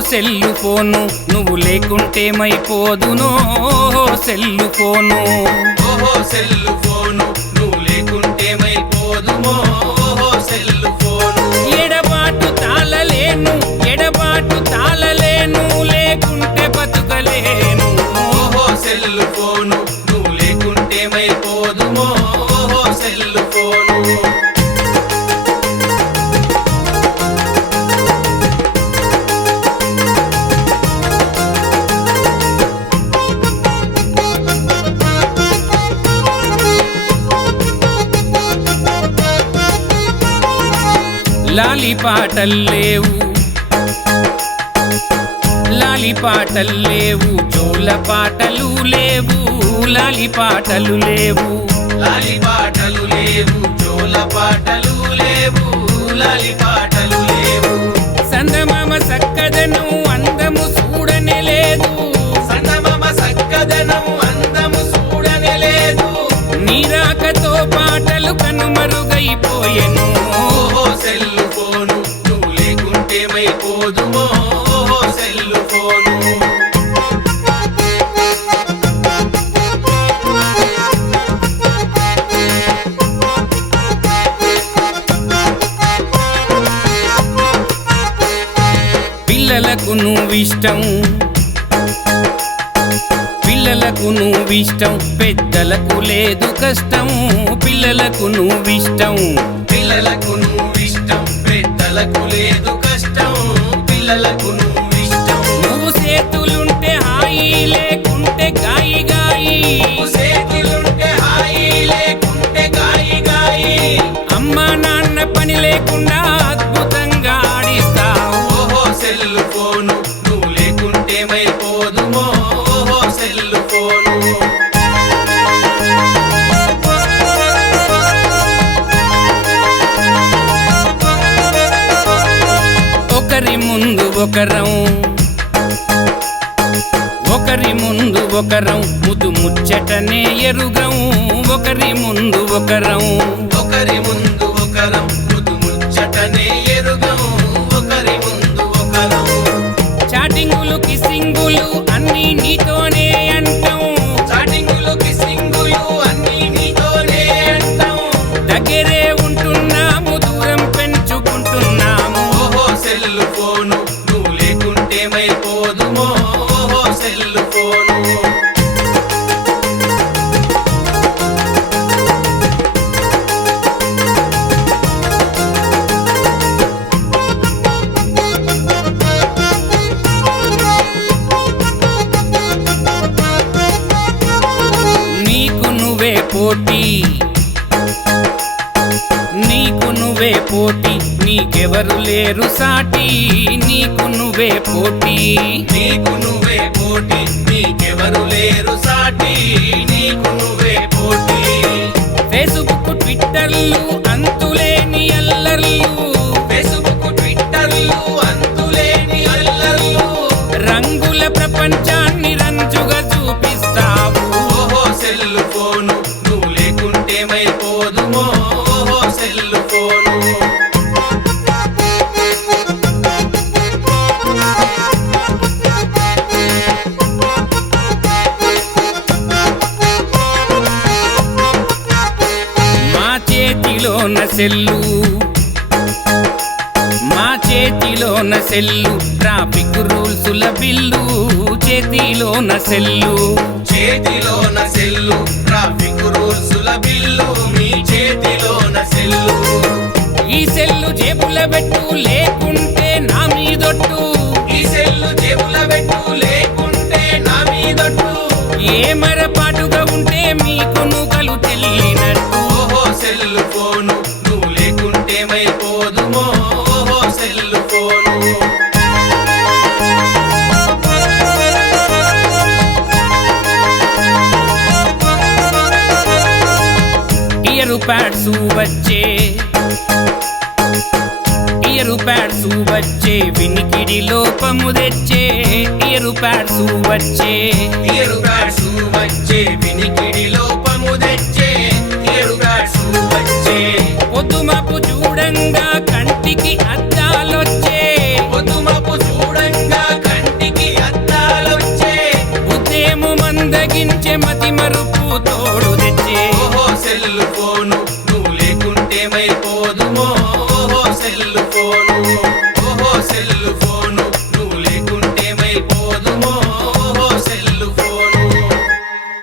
Cell phone నువ్వు లేకుంటేమైపోదునో cell phone ఓహో సెల్లు ఫోను నువ్వు లేకుంటేమైపోదుమో ఓహో సెల్లు ఫోను ఎడబాటు తాళలేను ఎడబాటు తాళలేను లేకుంటే బతుకలేను. ఓహో సెల్లు ఫోను నువ్వు లేకుంటేమైపోదుమో లాలి పాటల్లేవు లాలి పాటలు లేవు లాలి పాటలు లేవు. లాలి పాటలు లేవు చోల పాటలు లేవు లాలి నువ్విష్టం. పిల్లలకు నువ్విష్టం పెద్దలకు లేదు కష్టం. పిల్లలకు నువ్విష్టం. పిల్లలకు నువ్విష్టం పెద్దలకు లేదు కష్టం. పిల్లలకు ముందు ఒకరం ఒకరి ముందు ఒకరం ముదు ముచ్చటనే ఎరుగం. ఒకరి ముందు ఒకరం ఒకరి ముందు ఒకరం పోటీ. నీకు నువ్వే పోటీ నీకెవరు లేరు సాటి. నీకు నువ్వే పోటీ. నీకు నువ్వే పోటీ నీకెవరు లేరు సాటి. నీకు నువ్వే పోటీ. ఫేస్బుక్ ట్విట్టర్లు అంతులేని సెల్లు మా చేతిలోన సెల్లు ట్రాఫిక్ రూల్సుల బిల్లు చేతిలోన సెల్లు. చేతిలోన సెల్లు ట్రాఫిక్ రూల్సుల బిల్లు మీ చేతిలోన సెల్లు. ఈ సెల్లు జేబుల పెట్టు లేకుంటే ఇయరు ప్యాడ్స్ వచ్చే. ఇయరు ప్యాడ్స్ వచ్చే. వినికిడి లోపము తెచ్చే. ఇయరు ప్యాడ్స్ వచ్చే. ఇయరు బ్యాట్స్ వచ్చే. వినికిడి లోపము తెచ్చే. ఇయరు బ్యాట్స్ వచ్చే. పొద్దుమపు చూడంగా కంటికి అద్దాలొచ్చే ఏమైపోదుమో ఓహో సెల్లు ఫోను ఓహో సెల్లు